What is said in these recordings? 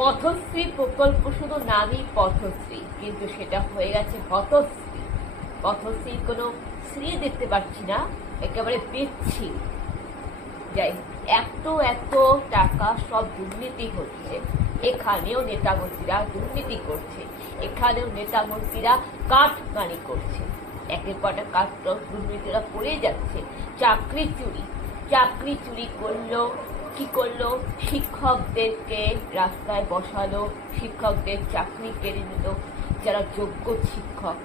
পথশ্রী প্রকল্প শুধু নামই পথশ্রী, কিন্তু সেটা হয়ে গেছে পথশ্রী। পথশ্রী কোনো শ্রী দেখতে পাচ্ছি না, একেবারে পেচ্ছি। যাই এত এত টাকা সব দুর্নীতি হচ্ছে। এখানেও নেতা মন্ত্রীরা দুর্নীতি করছে, এখানেও নেতা মন্ত্রীরা কাটমানি করছে। একের পর এক কাট দুর্নীতিরা করে যাচ্ছে। চাকরি চুরি করলো। কি করলো? শিক্ষকদেরকে রাস্তায় বসালো, শিক্ষকদের চাকরি কেড়ে নিল। যারা যোগ্য শিক্ষক,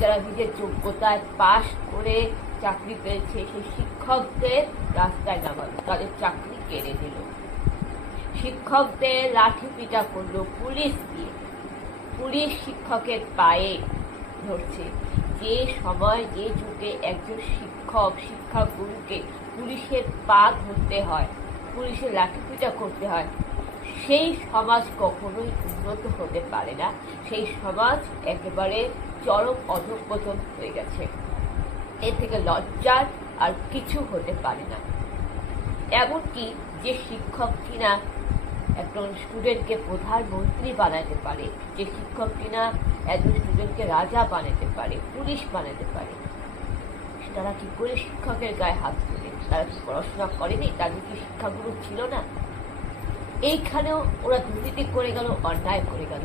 যারা নিজের যোগ্যতায় পাশ করে চাকরি পেয়েছে, সেই শিক্ষকদের রাস্তায় নামালো, তাদের চাকরি কেড়ে দিল। শিক্ষকদের লাঠি পিটা করলো পুলিশ দিয়ে। পুলিশ শিক্ষকের পায়ে ধরছে। যে সময় যে যুগে একজন শিক্ষাগুরুকে পুলিশের পা ধরতে হয়, পুলিশের লাঠি পিটা করতে হয়, সেই সমাজ কখনোই উন্নত হতে পারে না। সেই সমাজ একেবারে চরম অধঃপতন হয়ে গেছে। এর থেকে লজ্জার আর কিছু হতে পারে না। এমনকি যে শিক্ষক কিনা একজন স্টুডেন্টকে প্রধানমন্ত্রী বানাতে পারে, যে শিক্ষক কিনা একজন স্টুডেন্টকে রাজা বানাতে পারে, পুলিশ বানাতে পারে, তারা কি করে শিক্ষকের গায়ে হাত তোলে? তারা কি পড়াশোনা করেনি? তাদের কি শিক্ষাগুরু ছিল না? এইখানেও ওরা দুর্নীতি করে গেল, অন্যায় করে গেল।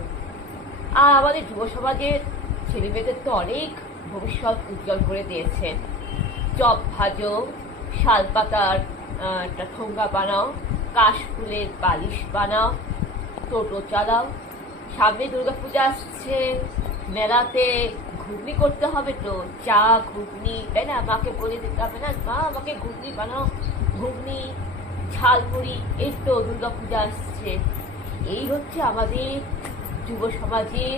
আর আমাদের যুব সমাজের ছেলেমেয়েদের তো অনেক ভবিষ্যৎ উজ্জ্বল করে দিয়েছেন। চপ ভাজো, শালপাতার একটা ঠোঙ্গা বানাও, কাশফুলের বালিশ বানাও, টোটো চালাও। সামনে দুর্গাপূজা আসছে, মেলাতে ঘুগনি করতে হবে তো, চা ঘুগনি, তাই না? মাকে বলে দিতে হবে না, মা আমাকে ঘুগনি বানাও, ঘুগনি, ঝালমুড়ি। এই তো দুর্গাপূজা আসছে। এই হচ্ছে আমাদের যুব সমাজের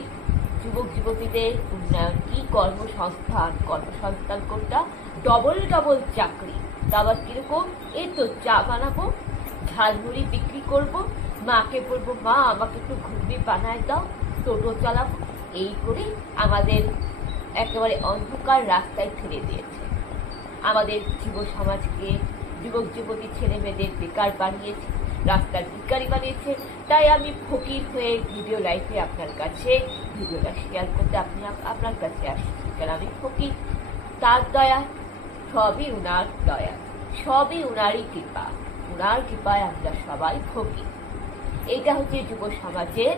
যুবক যুবতীদের উন্নয়ন। কি কর্মসংস্থান কোনটা? ডবল চাকরি। আবার কিরকম? এই তো চা বানাবো, ঝালমুড়ি বিক্রি করব, মাকে বলবো মা আমাকে একটু ঘুগনি বানায় দাও, টোটো চালাবো। এই করে আমাদের একেবারে অন্ধকার রাস্তায় ঠেলে দিয়েছে। আমাদের যুব সমাজকে, যুবক যুবতী ছেলে মেয়েদের বেকার বানিয়েছে, রাস্তার ভিখারি বানিয়েছে। তাই আমি ফকির হয়ে ভিডিও লাইফে আপনার কাছে ভিডিওটা শেয়ার করতে আপনার কাছে আসছি। কারণ আমি ফকির, তার দয়া, সবই উনার দয়া, সবই উনারই কৃপা। উনার কৃপায় আমরা সবাই ফকির। এইটা হচ্ছে যুব সমাজের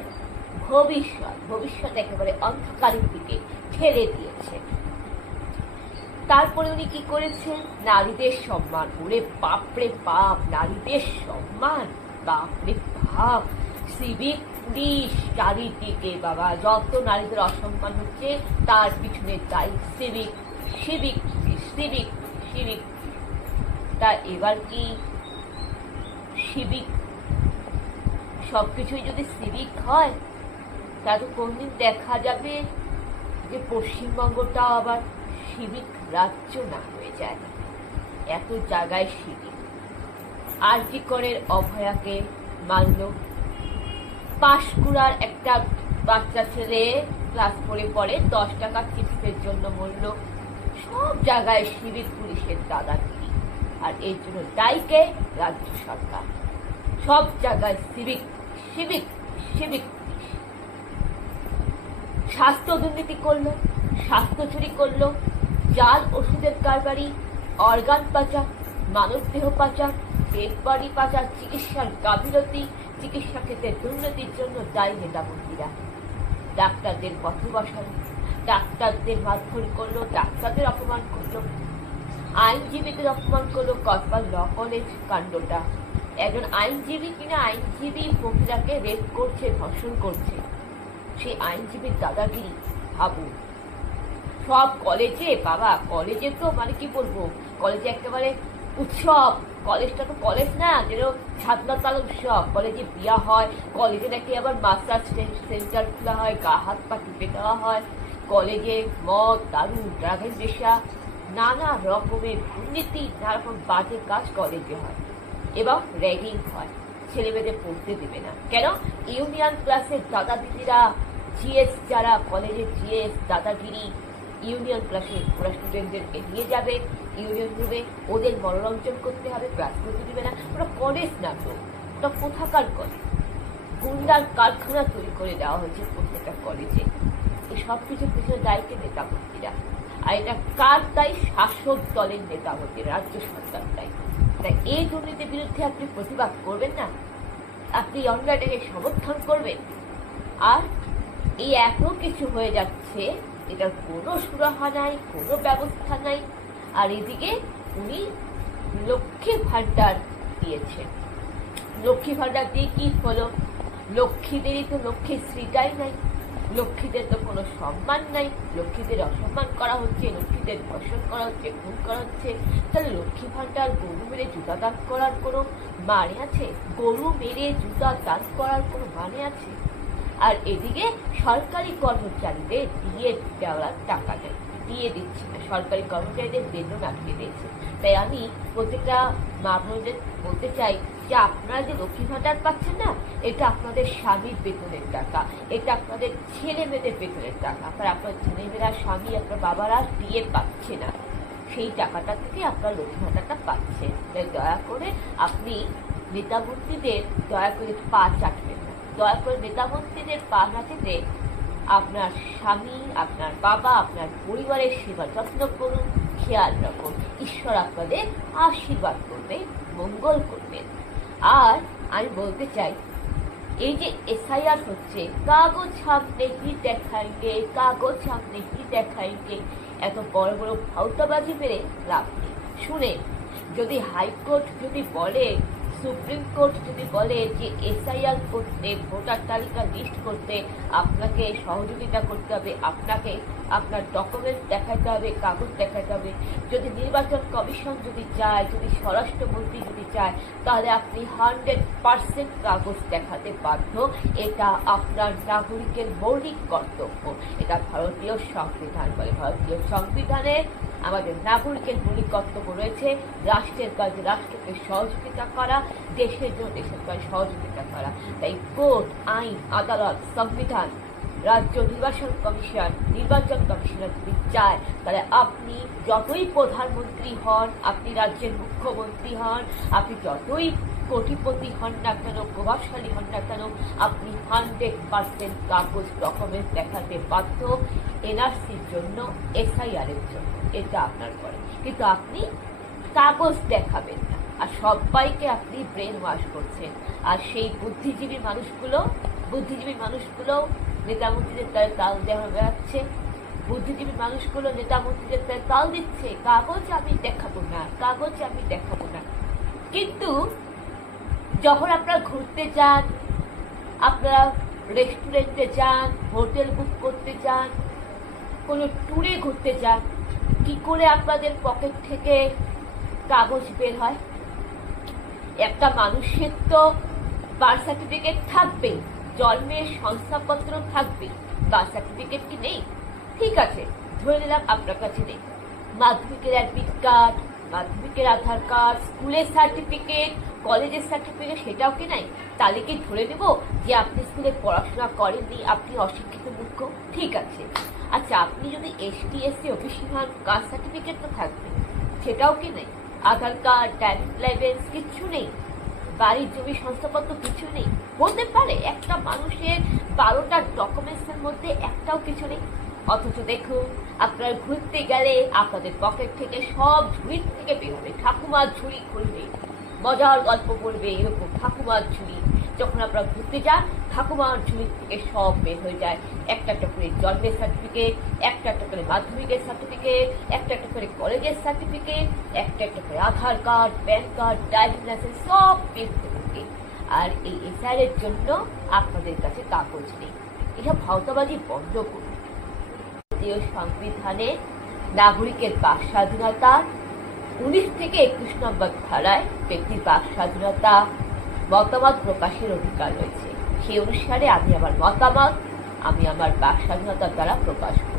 ভবিষ্যৎ একেবারে অন্ধকারের দিকে ঠেলে দিয়েছে। তারপরে উনি কি করেছেন? নারীদের সম্মান। ওরে বাপরে বাপ, নারীদের সম্মান, বাপরে বাপ। সিভিক পুলিশ চারিদিকে, বাবা যত নারীদের অসম্মান হচ্ছে তার পিছনে দায়ী সিভিক। তা এবার কি সিভিক সবকিছুই যদি সিভিক হয়, তাহলে কোনদিন দেখা যাবে যে পশ্চিমবঙ্গটা আবার সিভিক রাজ্য না হয়ে যায়। এত জায়গায় সিভিক। আরজি করের অভয়াকে মানল। পাঁশকুড়ার একটা বাচ্চা ছেলে ক্লাস 4 পড়ে, 10 টাকা চিপসের জন্য মরল। সব জায়গায় সিভিক পুলিশের দাদাগিরি। আর এর জন্য দায়ীকে রাজ্য সরকার। সব জায়গায় সিভিক। স্বাস্থ্য দুর্নীতি করলো, স্বাস্থ্য চুরি করলো, জাল ওষুধের কারবারি, অর্গান পাচার, মানব দেহ পাচার, ডেড বডি পাচার, চিকিৎসার গাফিলতি, চিকিৎসা ক্ষেত্রে দুর্নীতির জন্য দায়ী নেতা মন্ত্রীরা। ডাক্তারদের পথে বসানো, ডাক্তারদের মারধর করলো, ডাক্তারদের অপমান করলো, আইনজীবীদের অপমান করলো। কসবা ল কলেজ কাণ্ডটা, একজন আইনজীবী কিনা আইনজীবী মহিলাকে রেপ করছে, ধর্ষণ করছে, সেই আইনজীবীর দাদাগিরি ভাবুন। সব কলেজে, বাবা কলেজে তো মানে কি বলবো, কলেজে একেবারে উৎসব। কলেজটা তো কলেজ না, যেন ছাত্রতাল উৎসব। কলেজে বিয়া হয়, কলেজে নাকি আবার মাসাজ সেন্টার খোলা হয়, গা হাত পা টিপে দেওয়া হয়। কলেজে মদ, দারু, ড্রাগের নেশা, নানা রকমের দুর্নীতি, নানা রকম বাজে কাজ কলেজে হয় এবং র্যাগিং হয়। ছেলে মেয়েদের পড়তে দেবে না কেন? ইউনিয়ন ক্লাসের দাদা দিদিরা, জিএস যারা কলেজের জিএস দাদাগিরি, ইউনিয়ন ক্লাসে ওরা স্টুডেন্টদেরকে নিয়ে যাবে ইউনিয়ন রুমে, ওদের মনোরঞ্জন করতে হবে, ক্লাস করতে দিবে না। ওরা কলেজ না তো, ওটা কোথাকার কলেজ? গুন্ডার কারখানা তৈরি করে দেওয়া হয়েছে প্রত্যেকটা কলেজে। এই সব কিছু পিছনে দায়ীকে নেতা মন্ত্রীরা। আর এটা কার দায়ী? শাসক দলের নেতা মন্ত্রী, রাজ্য সরকার দায়ী। তাই এই দুর্নীতির বিরুদ্ধে আপনি প্রতিবাদ করবেন না? আপনি অন্যায়টাকে সমর্থন করবেন? আর এই এত কিছু হয়ে যাচ্ছে, এটার কোনো সুরাহা নাই, কোনো ব্যবস্থা নাই। আর এদিকে উনি লক্ষ্মী ভান্ডার দিয়েছেন। লক্ষ্মী ভান্ডার দিয়ে কি হলো? লক্ষ্মীদেরই তো লক্ষ্মীশ্রীটাই নাই, লক্ষ্মীদের তো কোনো সম্মান নাই, লক্ষ্মীদের অসম্মান করা হচ্ছে, লক্ষ্মীদের ধর্ষণ করা হচ্ছে, খুন করা হচ্ছে। তাহলে লক্ষ্মী ভান্ডার গরু মেরে জুতা দান করার কোনো মানে আছে? গরু মেরে জুতা দান করার কোনো মানে আছে? আর এদিকে সরকারি কর্মচারীদের দিয়ে দেওয়ার টাকা নেই, দিয়ে দিচ্ছে না, সরকারি কর্মচারীদের বেতন আটকে দিয়েছে। তাই আমি প্রত্যেকটা মা বোনদের বলতে চাই যে আপনারা যে লক্ষ্মী ভান্ডার পাচ্ছেন না, এটা আপনাদের স্বামীর বেতনের টাকা, এটা আপনাদের ছেলে মেয়েদের বেতনের টাকা। আপনার ছেলে মেয়েরা, স্বামী, আপনার বাবারা দিয়ে পাচ্ছে না, সেই টাকাটা থেকে আপনার লক্ষ্মী ভান্ডারটা পাচ্ছেন। তাই দয়া করে আপনি নেতা মন্ত্রীদের দয়া করে পা চাটবেন না, দয়া করে নেতা মন্ত্রীদের পা না চেটে আপনার স্বামী, আপনার বাবা, আপনার পরিবারের সেবা যত্ন করুন, খেয়াল রাখুন। ঈশ্বর আপনাদের আশীর্বাদ করবে, মঙ্গল করবেন। আর আমি বলতে চাই, এই যে এসআইআর হচ্ছে, কাগজ হাম নেহি দেখাইগে, কাগজ হাম নেহি দেখাইগে, এত বড় বড় ভাউতাবাজি মেরে লাভ নেই। শুনে যদি হাইকোর্ট যদি বলে, সুপ্রিম কোর্ট যদি বলে যে এসআইআর করতে, ভোটার তালিকা লিস্ট করতে আপনাকে সহযোগিতা করতে হবে, আপনাকে আপনার ডকুমেন্ট দেখাতে হবে, কাগজ দেখাতে হবে, যদি নির্বাচন কমিশন যদি চায়, যদি স্বরাষ্ট্রমন্ত্রী যদি চায়, তাহলে আপনি 100% কাগজ দেখাতে বাধ্য। এটা আপনার নাগরিকের মৌলিক কর্তব্য। এটা ভারতীয় সংবিধান বলে। ভারতীয় সংবিধানে আমাদের নাগরিকের মৌলিক কর্তব্য রয়েছে রাষ্ট্রের কাজে রাষ্ট্রকে সহযোগিতা করা, দেশের জন্য দেশের কাজে সহযোগিতা করা। তাই কোর্ট, আইন, আদালত, সংবিধান, রাজ্য নির্বাচন কমিশনার যদি চায়, তাহলে আপনি যতই প্রধানমন্ত্রী হন, আপনি রাজ্যের মুখ্যমন্ত্রী হন, আপনি যতই কোটিপতি হন না কেন, প্রভাবশালী হন না কেন, আপনি 100% কাগজ ডকুমেন্ট দেখাতে বাধ্য। এনআরসির জন্য, এসআইআর এর জন্য, এটা আপনার করে। কিন্তু আপনি কাগজ দেখাবেন না, আর সবাইকে আপনি ব্রেন ওয়াশ করছেন। আর সেই বুদ্ধিজীবী মানুষগুলো নেতা মন্ত্রীদের তাল দেওয়া বেড়াচ্ছে, বুদ্ধিজীবী মানুষগুলো নেতা মন্ত্রীদের তাল দিচ্ছে, কাগজ আমি দেখাবো না, কাগজ আমি দেখাবো না। কিন্তু যখন আপনারা ঘুরতে যান, আপনারা রেস্টুরেন্টে যান, হোটেল বুক করতে যান, কোনো ট্যুরে ঘুরতে যান, কি করে আপনাদের পকেট থেকে কাগজ বের হয়? একটা মানুষের তো বার্থ সার্টিফিকেট থাকবে, জন্মের শংসাপত্র থাকবে, বার্থ সার্টিফিকেট কি নেই? ঠিক আছে, ধরে নিলাম আপনার কাছে নেই। মাধ্যমিকের অ্যাডমিট কার্ড, মাধ্যমিকের আধার কার্ড, স্কুলের সার্টিফিকেট, কলেজের সার্টিফিকেট, সেটাও কি নাই? তাহলে কি ধরে নেব যে আপনি স্কুলে পড়াশোনা করেননি, আপনি অশিক্ষিত মূর্খ? ঠিক আছে। আচ্ছা, আপনি যদি এসটি এসসি ওবিসি হন, কাস্ট সার্টিফিকেট তো থাকবে, সেটাও কি নেই? আধার কার্ড, ড্রাইভিং লাইসেন্স কিচ্ছু নেই, বাড়ির জমি শংসাপত্র কিছু নেই। বলতে পারে একটা মানুষের 12টা ডকুমেন্টসের মধ্যে একটাও কিছু নেই। অথচ দেখুন, আপনারা ঘুরতে গেলে আপনাদের পকেট থেকে সব ঝুড়ির থেকে বেরোবে, ঠাকুমার ঝুড়ি খুলবে, মজার গল্প বলবে, এরকম ঠাকুমার ঝুড়ি। যখন আপনারা ঘুরতে যান, ঠাকুমার ঝুড়ি থেকে সব বের হয়ে যায়, একটা একটা করে জন্মের সার্টিফিকেট, একটা একটা করে মাধ্যমিকের সার্টিফিকেট, একটা একটা করে কলেজের সার্টিফিকেট, একটা একটা করে Aadhaar card, PAN card, driving licence, সব বের হয়ে থাকে। আর এই এসআইআর এর জন্য আপনাদের কাছে কাগজ নেই। এসব ভাওতাবাজি বন্ধ করুন। ভারতীয় সংবিধানে নাগরিকের বাক স্বাধীনতা 19 থেকে 21 নম্বর ধারায় ব্যক্তির বাক স্বাধীনতা, মতামত প্রকাশের অধিকার রয়েছে। সেই অনুসারে আমি আমার মতামত, আমি আমার বাক স্বাধীনতার দ্বারা প্রকাশ করি।